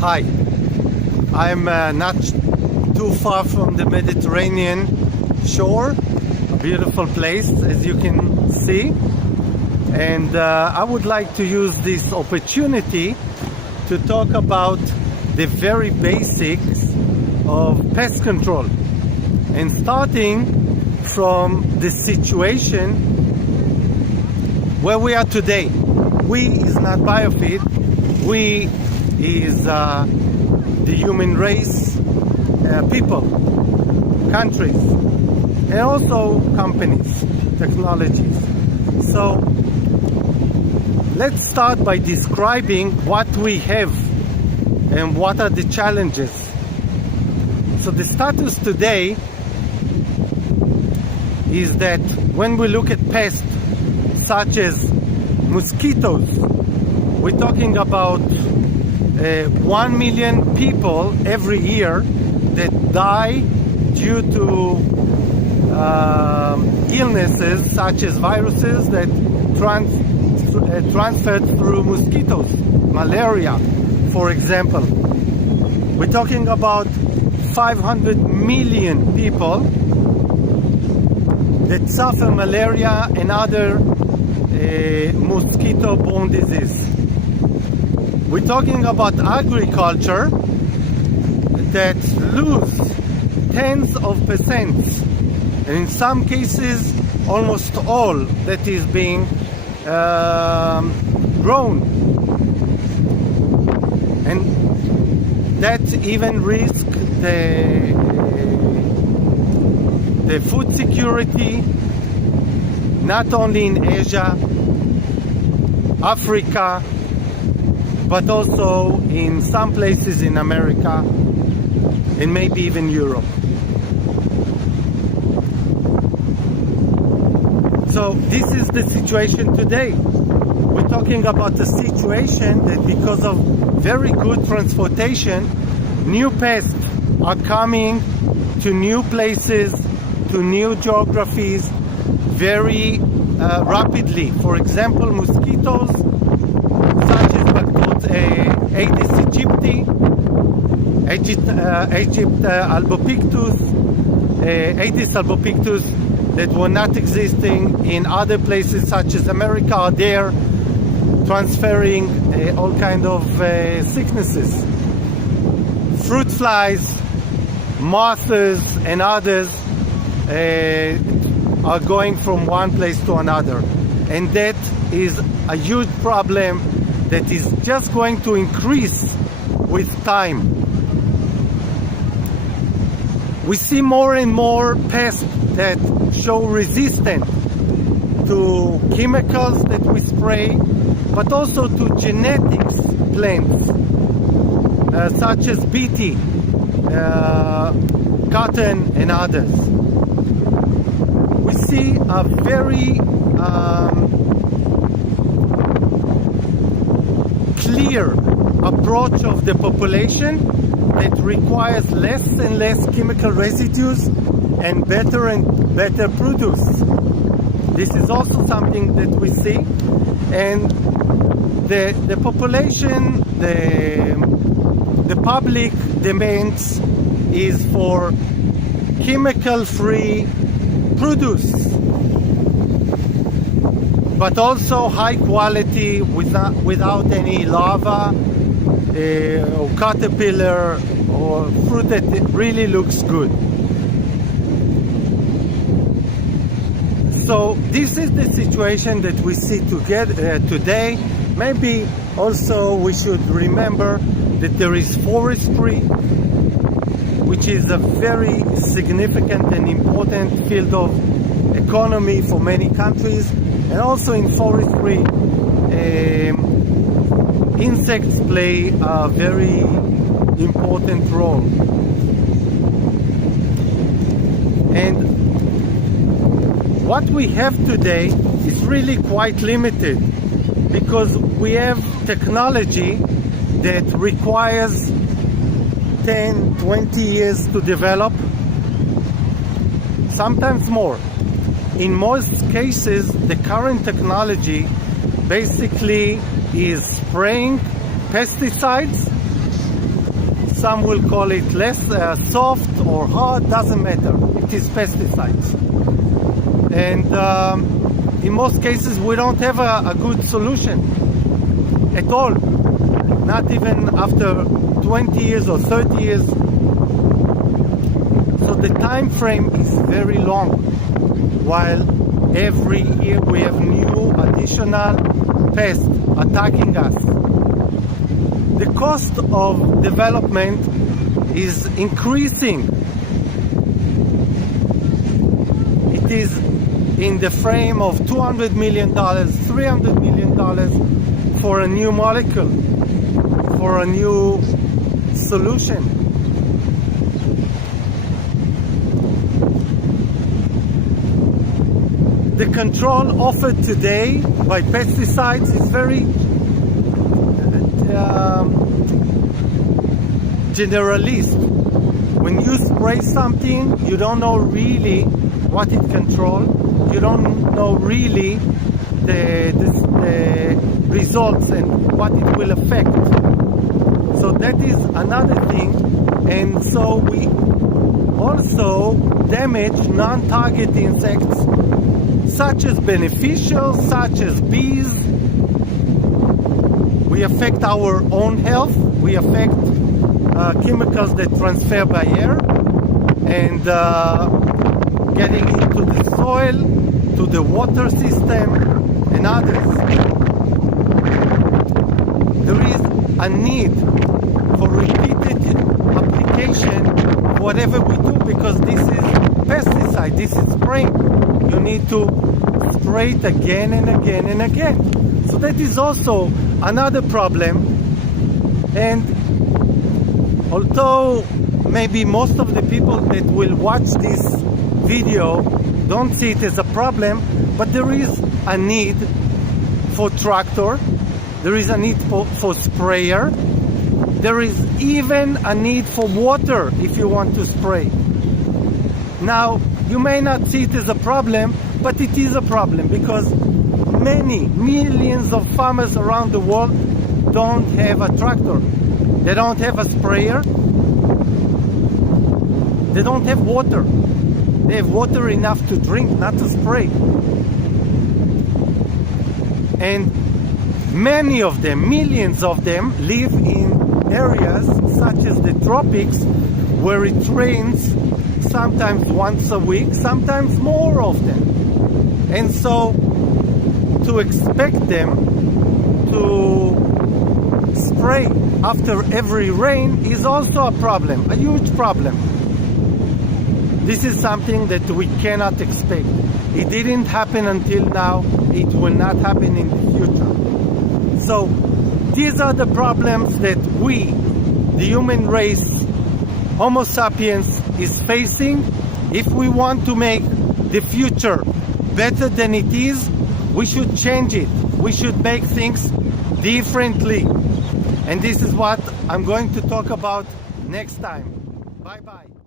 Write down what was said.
Hi, I'm not too far from the Mediterranean shore, a beautiful place as you can see, and I would like to use this opportunity to talk about the very basics of pest control, and starting from the situation where we are today. We is not biofeed, we is the human race, people, countries, and also companies, technologies. So let's start by describing what we have and what are the challenges. So the status today is that when we look at pests such as mosquitoes, we're talking about 1 million people every year that die due to illnesses such as viruses that transferred through mosquitoes, malaria, for example. We're talking about 500 million people that suffer malaria and other mosquito-borne disease. We're talking about agriculture that lose tens of percents, and in some cases almost all that is being grown, and that even risk the food security, not only in Asia, Africa, but also in some places in America and maybe even Europe. So this is the situation today. We're talking about a situation that because of very good transportation, new pests are coming to new places, to new geographies very rapidly. For example, mosquitoes such as Aedes aegypti, Aedes albopictus, that were not existing in other places such as America, are there transferring all kind of sicknesses. Fruit flies, moths, and others are going from one place to another, and that is a huge problem that is just going to increase with time. We see more and more pests that show resistance to chemicals that we spray, but also to genetics plants such as BT, cotton, and others. We see a very clear approach of the population that requires less and less chemical residues and better produce. This is also something that we see, and the population, the public demands is for chemical-free produce, but also high quality without any larva or caterpillar or fruit that really looks good. So this is the situation that we see today. Maybe also we should remember that there is forestry, which is a very significant and important field of economy for many countries. And also in forestry, insects play a very important role. And what we have today is really quite limited, because we have technology that requires 10, 20 years to develop, sometimes more. In most cases, the current technology basically is spraying pesticides Some will call it less soft or hard, doesn't matter. It is pesticides. And in most cases, we don't have a good solution at all. Not even after 20 years or 30 years. So the time frame is very long, while every year we have new additional pests attacking us. The cost of development is increasing. It is in the frame of $200 million, $300 million for a new molecule, for a new solution. The control offered today by pesticides is very generalist. When you spray something, you don't know really what it controls. You don't know really the results and what it will affect. So that is another thing. And so we also damage non-target insects, such as beneficial, such as bees. We affect our own health. We affect chemicals that transfer by air and getting into the soil, to the water system, and others. There is a need for repeated application of whatever we do, because this is pesticide, this is spraying. You need to spray it again and again and again. So that is also another problem. And although maybe most of the people that will watch this video don't see it as a problem, but there is a need for tractor, there is a need for sprayer, there is even a need for water if you want to spray. Now, you may not see it as a problem, but it is a problem, because many millions of farmers around the world don't have a tractor. They don't have a sprayer. They don't have water. They have water enough to drink, not to spray. And many of them, millions of them, live in areas such as the tropics, where it rains sometimes once a week, sometimes more often. And so to expect them to spray after every rain is also a problem, a huge problem. This is something that we cannot expect. It didn't happen until now. It will not happen in the future. So these are the problems that we, the human race, Homo sapiens, is facing. If we want to make the future better than it is, we should change it. We should make things differently. And this is what I'm going to talk about next time. Bye-bye.